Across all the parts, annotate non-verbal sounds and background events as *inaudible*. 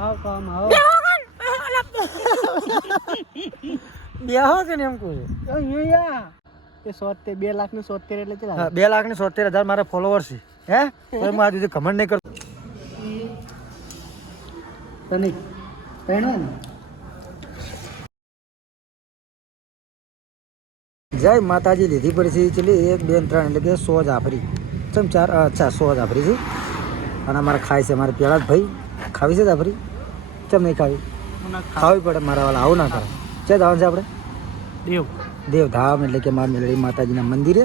ભાવ કામ આવો બેહો કે? ને એમ કહું છું? એ સોતેર બે લાખ ને સોતેર એટલે કેટલા બે લાખ ને સોતેર હજાર મારા ફોલોવર છે. હે? તો હું આજ ખમણ નહીં કરતો તને પહેણો જય માતાજી લીધી પડી છે ચલી એક બે ત્રણ એટલે કે સો જ આફરી ચમ ચાર અચ્છા સો જ આફરી છે. અને અમારે ખાય છે મારે પેલા જ ભાઈ. ખાવી છે જ આફરી ચમ નહીં ખાવી? ખાવી પડે મારા વાળા આવું ના કરે. છે જવાનું છે આપણે? દેવ. દેવધામ એટલે કે મારા મેલડી માતાજીના મંદિરે.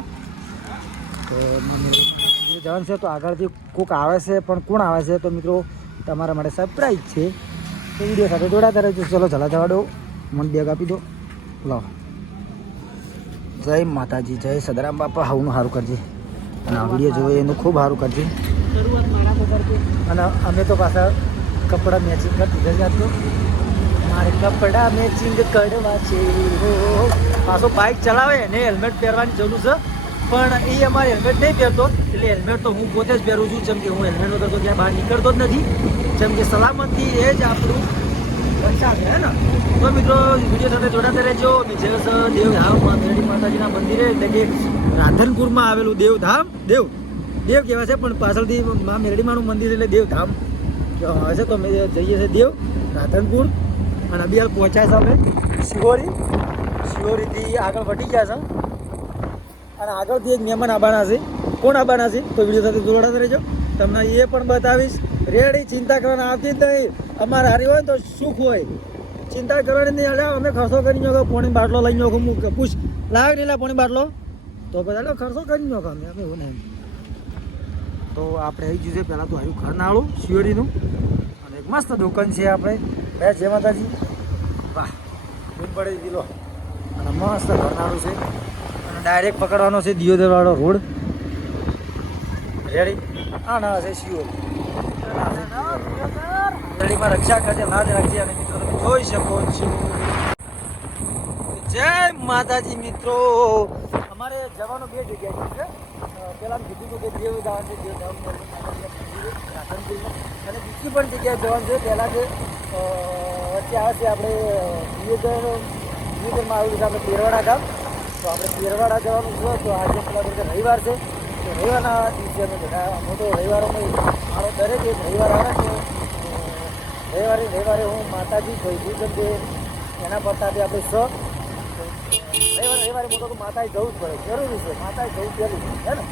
તો મંદિરે જવાનું છે તો આગળથી કોક આવે છે પણ કોણ આવે છે? તો મિત્રો તમારા માટે સરપ્રાઈઝ છે. તો વીડિયો સાથે જોડાતા રહેજો. ચલો ચલા જવા દો. મને બેગ આપી દો. લાવો. જય માતાજી જય સદરામ બાપા. હવનું સારું કરજે. અને આ વીડિયો જોઈએ એનું ખૂબ સારું કરજો. અને અમે તો પાછા કપડાં મેચિંગ કરતી જઈ જાતો મારે કપડાં મેચિંગ કરવા છે. પાછો બાઇક ચલાવે એને હેલ્મેટ પહેરવાની જરૂર છે. પણ એ અમારે હેલ્મેટ નહીં પહેરતો. એટલે હેલ્મેટ તો હું પોતે જ પહેરું છું. જેમ કે હું હેલ્મેટ વગર તો ક્યાં બહાર નીકળતો જ નથી. જેમ કે સલામતી એ જ આપણું બચાવ છે ને? તો મિત્રો, વીડિયો સાથે જોડાતા રહેજો. છે દેવધામ. મેરડી માતાજીના મંદિરે, એટલે કે રાધનપુરમાં આવેલું દેવધામ. દેવ દેવ કહેવાય છે, પણ પાછળથી મા મેરડીમાનું મંદિર એટલે દેવધામ. કહેવામાં આવે છે તો અમે જઈએ છીએ દેવ, રાધનપુર, અને અબિયાલ પહોંચ્યા છે અમે શિહોરી. શિહોરીથી આગળ વટી ગયા છે. અને આગળથી એક મહેમાન આવવાના છે. કોણ આવવાના છે? તો વીડિયો સાથે જોડાતા રહેજો. તમને એ પણ બતાવીશ. રેડી ચિંતા કરવાના આવતી જ નહીં. અમારે હારી હોય તો સુખ હોય. ચિંતા કરવાની નહીં. અલ્યા, અમે ખર્ચો કરી નો પોણી બાટલો લઈ નો હું પૂછ લાગ નહીં પોણી બાટલો. તો બધા ખર્ચો કરી નો અમે. અમે એવું નહીં. તો આપણે આવી ગયું પહેલાં તો આવ્યું ઘરનાળું શિવડીનું અને એક મસ્ત દુકાન છે આપણે. બે જય માતાજી. વાહ પડે દીલો અને મસ્ત ઘરનાળું છે. અને ડાયરેક્ટ પકડવાનો છે દિયોદરવાળો રોડ. રેડી આ ના છે શિવડી રેડીમાં રક્ષા કરજે લાજ રાખજે. અને મિત્રો, તમે શકો છો. જય માતાજી મિત્રો. અમારે જવાનું બે જગ્યાએ છે. મેં કીધું હતું કે દેવ જવાનું છે દેવ રાધનપુરમાં અને બીજી પણ જગ્યાએ જવાનું છે, પહેલાં જે વચ્ચે આવે છે આપણે દિયોદર દિયોદરમાં આવેલું છે આપણે પેરવાડા ગામ. તો આપણે પેરવાડા જવાનું છે, તો આજે પેલા રવિવાર છે. તો રવિવારના દિવસે અમે બધા મોટો રવિવારોમાં મારો દરેક એક રવિવાર આવે છે. રવિવારે રવિવારે હું માતાજી જોઈ છું કે એના સાથે આપણે સ રવિવારે રવિવારે મોટો માતાએ જવું જ પડે. જરૂરી છે, માતાએ જવું પહેલું છે ને?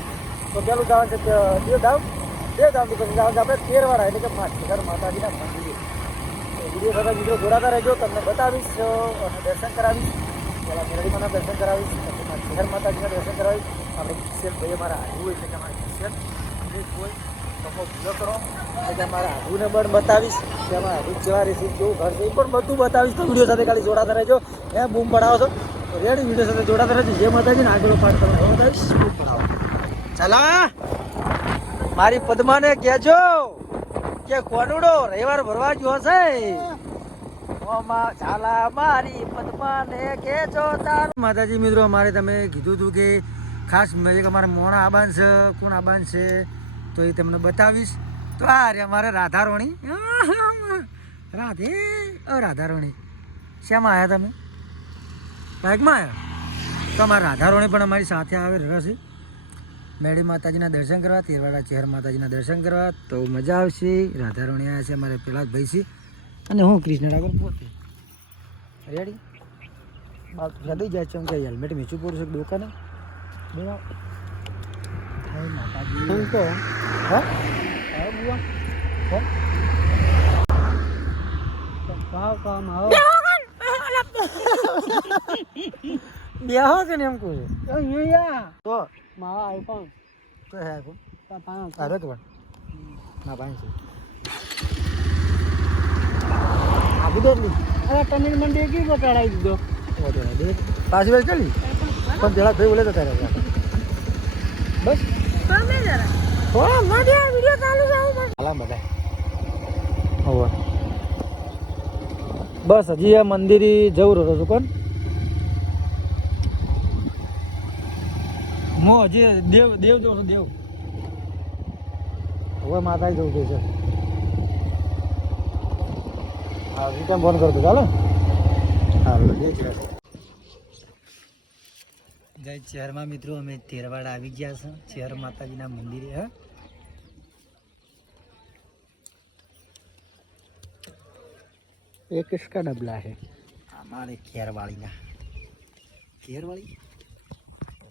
તો પહેલું જવાનું છે બે ધામ બે ધામ તો પછી છે આપણે તેરવાડા એટલે કે માછીઘર માતાજીના મંદિરે. વીડિયો સાથે મિત્રો જોડાતા રહેજો, તમને બતાવીશ અને દર્શન કરાવીશ. પહેલાં મેરડીમાના દર્શન કરાવીશ, પછી માછીઘર માતાજીના દર્શન કરાવીશ. આપણે કિશેન ભાઈ અમારા હોય છે કે અમારે કિશેન કોઈ તમે તો કરો. એટલે મારા આભુને પણ બતાવીશ કે અમારા આઘુ કેવા રહેશે, કેવું પણ બધું બતાવીશ. તો વીડિયો સાથે ખાલી જોડાતા રહેજો. એ બૂમ પડાવો છો. રેડી વીડિયો સાથે જોડાતા રહેજો. જે માતાજીને આગળ પાઠ તમને બતાવીશ. બૂમ પડાવો. ચલા મારી પદ્માને કહેજો કે કોનુડો રવિવાર ભરવા ગયો છે ચાલા, મારી પદ્માને કહેજો તાર. માતાજી, મિત્રો મારે તમે કીધું હતું કે ખાસ એક અમારે મોણા આબાન છે, કોણ આબાન છે, તો એ તમને બતાવીશ. તો આ રે અમારે રાધારોણી. *laughs* રાધે ઓ રાધારોણી. શેમાં આવ્યા તમે? બાઇકમાં આવ્યા તો અમારા રાધારોણી પણ અમારી સાથે આવે રહેશે મેળી માતાજીના દર્શન કરવા તેરવાડા ચહેર માતાજીના દર્શન કરવા. તો મજા આવશે. રાધારોણી આવ્યા છે અમારે પેલા જ ભાઈ છે અને હું કૃષ્ણ ઠાકોર પોતે. રેડી બાપ યાદ જાય છે એમ કે હેલ્મેટ પૂરું છું દુકાને. માતાજી. તો હા? હા બુઆ. કામ આવો. *laughs* બેહો કે ને એમ કહું છું? તો? મારા આઈફોન તો હે આઈફોન પાંચ અરે તો પણ ના ભાઈ છે. આબુ દો એટલી અરે તમે મને એક પકડાઈ દીધો. પાછી વાર ચાલી? પણ જરા થઈ બોલે તો તારે બસ. થોડા મજા વિડિયો ચાલુ છે હાલા બધા. હોવા. બસ હજી આ મંદિરે જવું રહ્યો છું કોણ? મો હજી દેવ દેવ જોઉં છું દેવ. હવે માતા જવું છે છે હા રિટર્ન ફોન કરતો ચાલો. સારું જય ચેરમાં મિત્રો અમે તેરવાડ આવી ગયા છે ચેર માતાજીના મંદિરે હા. એક કિસકા ડબલા છે અમારે કેરવાળીના ખેરવાળી?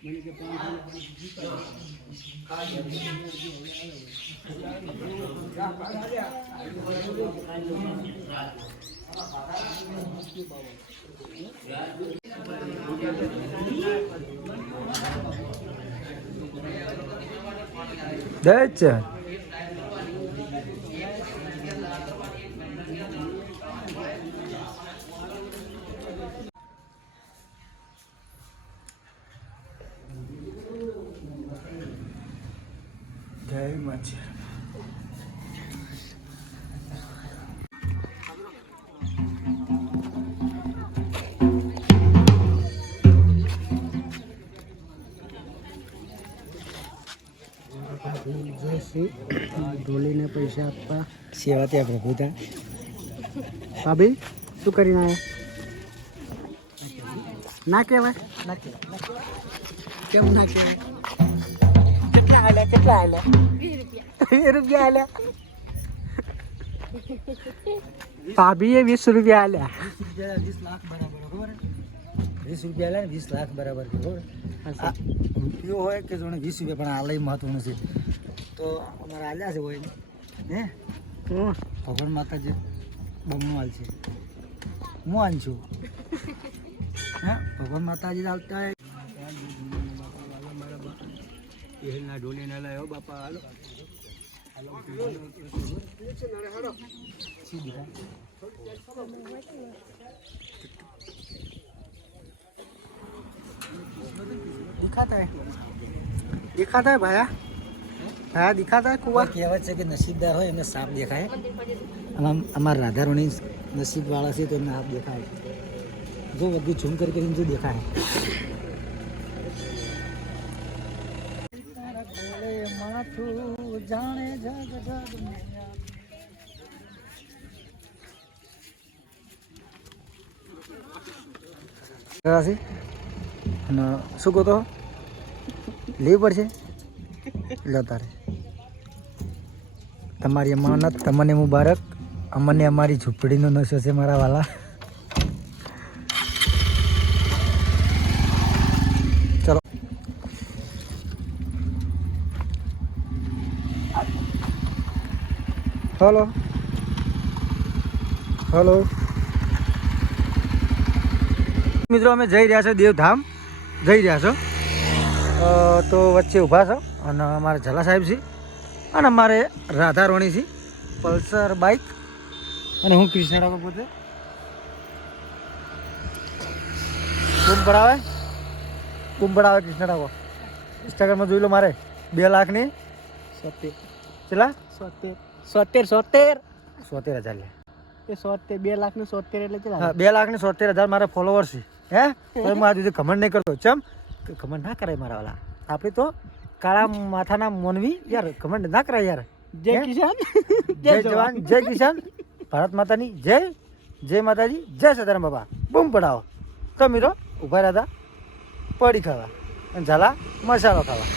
કેમેરો ભાઈ દે છે જય માછી ઢોલીને પૈસા આપવા સેવા ત્યાં પ્રભુ ત્યાં ભાભી શું કરીને આવ્યા ના કહેવાય? ના કહેવાય. કેમ ના કહેવાય? કેટલા હાલ્યા કેટલા હાલે વીસ રૂપિયા હાલ્યા ભાભીએ વીસ રૂપિયા હાલ્યા વીસ લાખ બરાબર ખબર વીસ રૂપિયા હાલે વીસ લાખ બરાબર રૂપિયો હોય કે જોણે વીસ રૂપિયા પણ આ મહત્વનું છે તો અમારે આલ્યા છે હોય હે. ભગવાન માતાજી બમણું હાલ છે હું હાલ છું હે ભગવાન માતાજી હાલતા હોય પહેલના ઢોલીને લાયો બાપા હાલો સીધી કાંઈ. दिखाता है दिखाता है भैया भैया दिखाता है कुआ કોઈ કહેવત છે કે નસીબદાર હોય એમને સાપ દેખાય આમાં અમારા રાધારોણી નસીબવાળા છે તો એમને સાપ દેખાય જો બધું ઝૂમ કરી કરીને જો દેખાય અને શું કહો તો? લેવી પડશે? તારે. તમારી અમાનત, તમને મુબારક. અમને અમારી ઝૂંપડીનો નશો છે મારા વાલા ચલો હલો હલો મિત્રો અમે જઈ રહ્યા છો દેવધામ. જઈ રહ્યા છો. તો વચ્ચે ઊભા છો અને અમારે ઝલા સાહેબ છે અને અમારે રાધારોણી છે પલ્સર બાઇક અને હું કૃષ્ણ રાકો પોતે. કુંભ પડાવે? કુંભ પડાવે કૃષ્ણ રાકો ઇન્સ્ટાગ્રામમાં જોઈ લો મારે. બે લાખની. સોતેર. કેટલા? સોતેર. સોતેર સોતેર. સોતેર હજાર લે. એ સોતેર બે લાખ ને સોતેર એટલે કેટલા બે લાખ ને સોતેર હજાર મારા ફોલોવર્સ છે. હે? તો હું આ સુધી ઘમંડ નહીં કરતો. ચમ? ઘમંડ ના કરાય મારા વાલા. આપણે તો કાળા માથાના મોનવી યાર ઘમંડ ના કરાય યાર. જય? કિસાન. *laughs* જય જવાન. જય કિસાન. ભારત માતાની જય. જય માતાજી. જય સદારામ બાબા બૂમ પડાવો. તો મીરો ઊભા રહ્યા હતા પડી ખાવા. અને ઝાલા મસાલો ખાવા.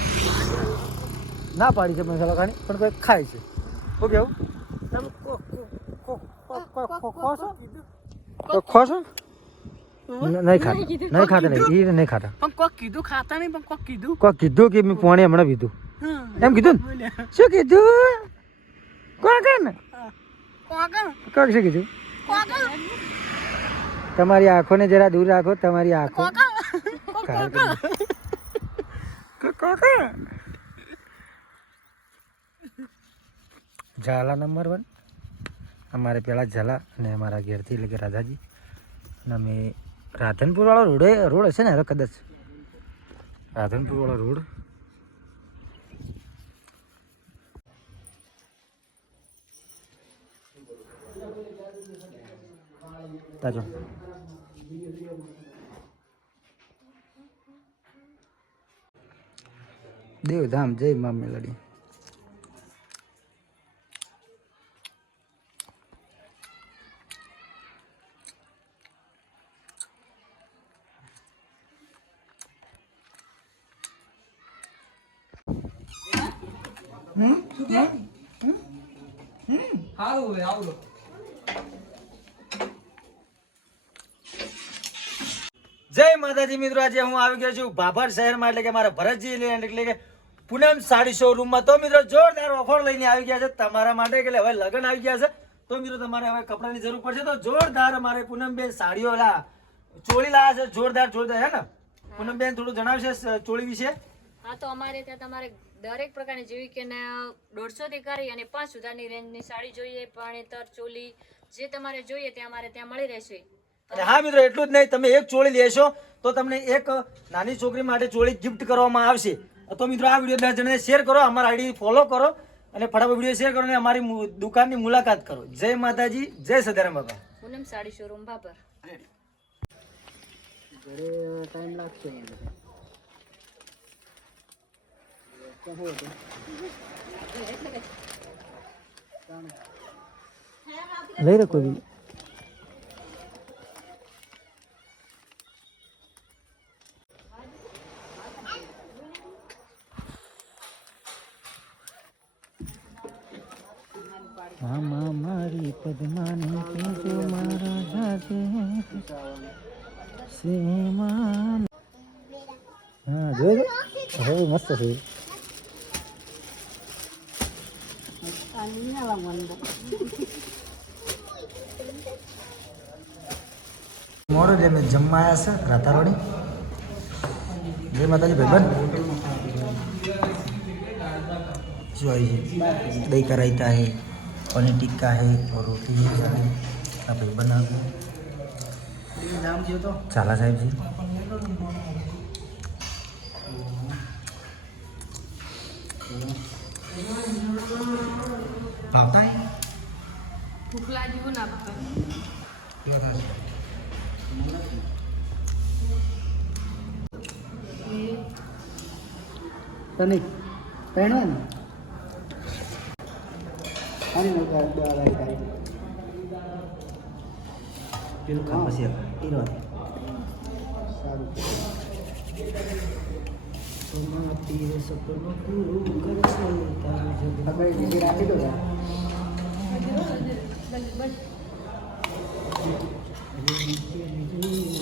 ના પાડી છે મસાલો ખાણી પણ કોઈ ખાય છે. શું કેવું તમે કો- કો- કો- કો- કો- ખો છો? તો ખો છો નહીં ખાતા નહીં ખાતા નહીં એ નહીં ખાતા પણ કોક કીધું ખાતા નહીં પણ કોક કીધું કીધું કે મેં પોણે હમણાં પીધું. એમ કીધું ને શું કીધું કોણ કોક શું કીધું તમારી આંખોને જરા દૂર રાખો તમારી આંખો. કોકા કાળ કરી. કો- કોકા. Jhala number one. અમારે પહેલાં ઝાલા અને અમારા ઘેરથી એટલે કે રાધાજી. અને અમે રાધનપુરવાળો રોડે, રોડ હશે ને કદાચ? રાધનપુરવાળો રોડ. તાજો. દેવધામ, જય મા મેલડી. સારું હવે આવડો જય માતાજી મિત્રો આજે હું આવી ગયો છું ભાભર શહેરમાં એટલે કે મારા ભરતજી એટલે કે પૂનમ સાડી શોરૂમમાં તો મિત્રો જોરદાર ઓફર લઈને આવી ગયા છે તમારા માટે એટલે હવે લગ્ન આવી ગયા છે. તો મિત્રો તમારે હવે કપડાની જરૂર પડશે. તો જોરદાર અમારે પૂનમબેન સાડીઓ લા ચોળી લાયા છે. જોરદાર જોરદાર હે ને? પૂનમબેન થોડું જણાવશે ચોળી વિશે? હા તો અમારે ત્યાં તમારે દરેક પ્રકારની જેવી કે દોઢસો થી કરી અને પાંચ સુધારની રેન્જની સાડી જોઈએ પાણીતર ચોલી જે તમારે જોઈએ તે અમારે ત્યાં મળી રહેશે. અને હા મિત્રો એટલું જ નહીં. તમે એક ચોળી લેશો તો તમને એક નાની છોકરી માટે ચોળી ગિફ્ટ કરવામાં આવશે. તો મિત્રો આ વીડિયો દસ જણાને શેર કરો અમારા આઈડી ફોલો કરો અને ફટાફટ વીડિયો શેર કરો અને અમારી મુ- દુકાનની મુલાકાત કરો. જય માતાજી જય સદારામ બાબા પૂનમ સાડી શોરૂમ બાપર ઘરે ટાઈમ લાગશે મને તો શું હતું? લઈ રાખો બી મામા મારી પદ્માની કેજો મારા જાજે સેમાન હા જોઈ હવે મસ્ત છે મોડો જે મેં જમવા આવ્યા છે રાતારોડી જય માતાજી ભાઈબંધ. શું આવી છે કરાયતા હે પનીર ટિક્કા હે રોટી હે આ ભાઈ બનાવ્યું ચાલા સાહેબજી. જેવું ના? તને પહેણવા ને આની નો પેલું ખા પછી આપે. એ રહો. સારું આપણે બીજી રાખી દો યાર. ગરમ